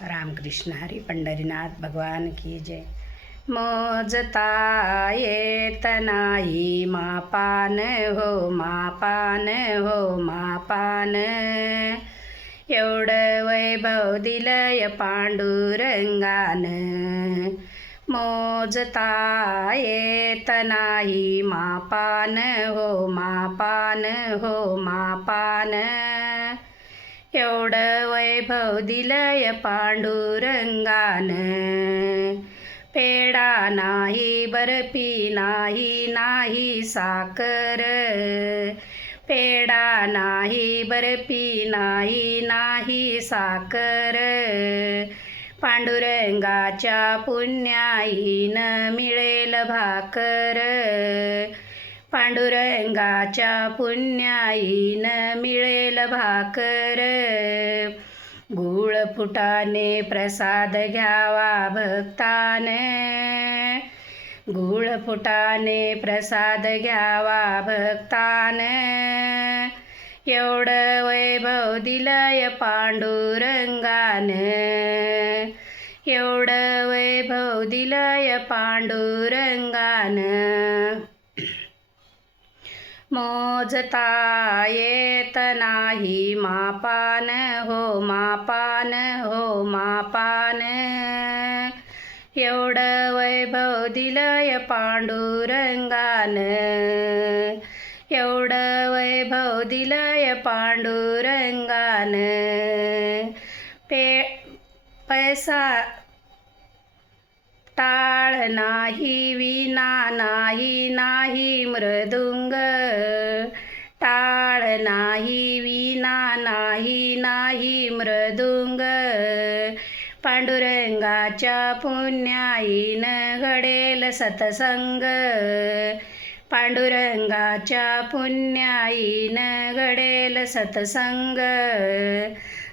रामकृष्ण हरी. पंढरीनाथ भगवान की जय. मोजता येत नाही मापान हो मापान हो मापान, एवढं वैभव दिलंय पांडुरंगान. मोजता येत नाही मापान हो मापान हो मापान, एवढं वैभव दिलंय पांडुरंगान. पेढा नाही बर्फी नाही नाही साखर, पेढा नाही बर्फी नाही नाही साखर, पांडुरंगाच्या पुण्याईनं मिळेल भाकर. पांडुरंगाच्या पुण्याईनं मिळेल भाकर. गुळ फुटाने प्रसाद घ्यावा भक्ताने, गुळ फुटाने प्रसाद घ्यावा भक्ताने, एवढं वैभव दिलंय पांडुरंगान. एवढं वैभव दिलंय पांडुरंगान. मोजता येत नाही मापान हो मापान हो मापान, एवढं वैभव दिलंय पांडुरंगान. एवढं वैभव दिलंय पांडुरंगान. पैसा टाळ नाही विना नाही नाही मृदुंग, टाळ नाही विना नाही नाही मृदुंग, पांडुरंगाच्या पुण्याईनं घडेल सत्संग. पांडुरंगाच्या पुण्याईनं घडेल सत्संग.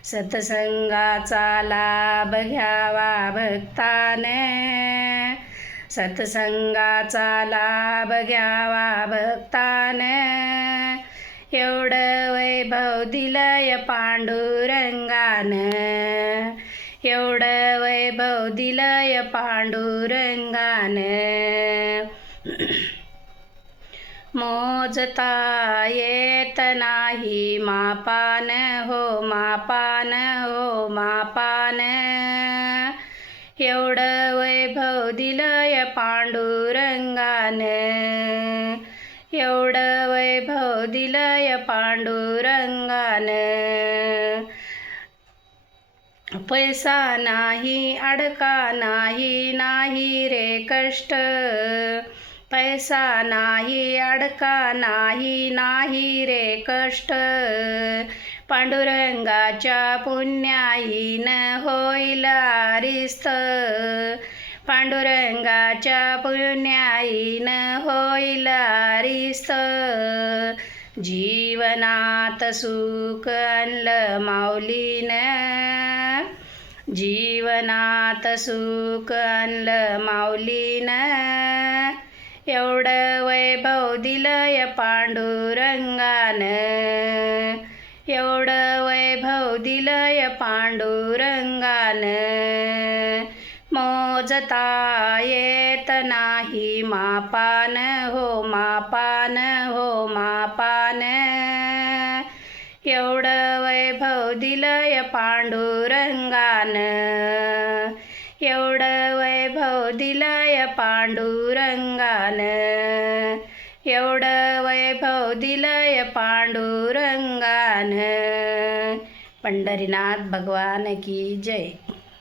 सत्संगाचा लाभ घ्यावा भक्ताने, सत्संगाचा लाभ घ्यावा भक्ताने, एवढं वैभव दिलंय पांडुरंगान. एवढं वैभव दिलंय पांडुरंगान. मोजता येत नाही मापान हो मापान हो मापान, एवढं वैभव दिलंय पांडुरंगान. एवढं वैभव दिलंय पांडुरंगान. पैसा नाही अडका नाही नाही रे कष्ट, पैसा नाही अडका नाही नाही रे कष्ट, पांडुरंगाच्या पुण्याईनं होईल आरिस्त. पांडुरंगाच्या पुण्याईनं होईल आरिस्त. जीवनात सुख आणलं माऊलीनं, जीवनात सुख आणलं माऊलीनं, एवढं वैभव दिलंय पांडुरंगान. एवढं वैभव दिलंय पांडुरंगान. मोजता येत नाही मापान हो मापान हो मापान, एवढं वैभव दिलंय पांडुरंगान. एवढं वैभव दिलंय पांडुरंगान. एवढं वैभव दिलंय पांडुरंगान. पंढरीनाथ भगवान की जय.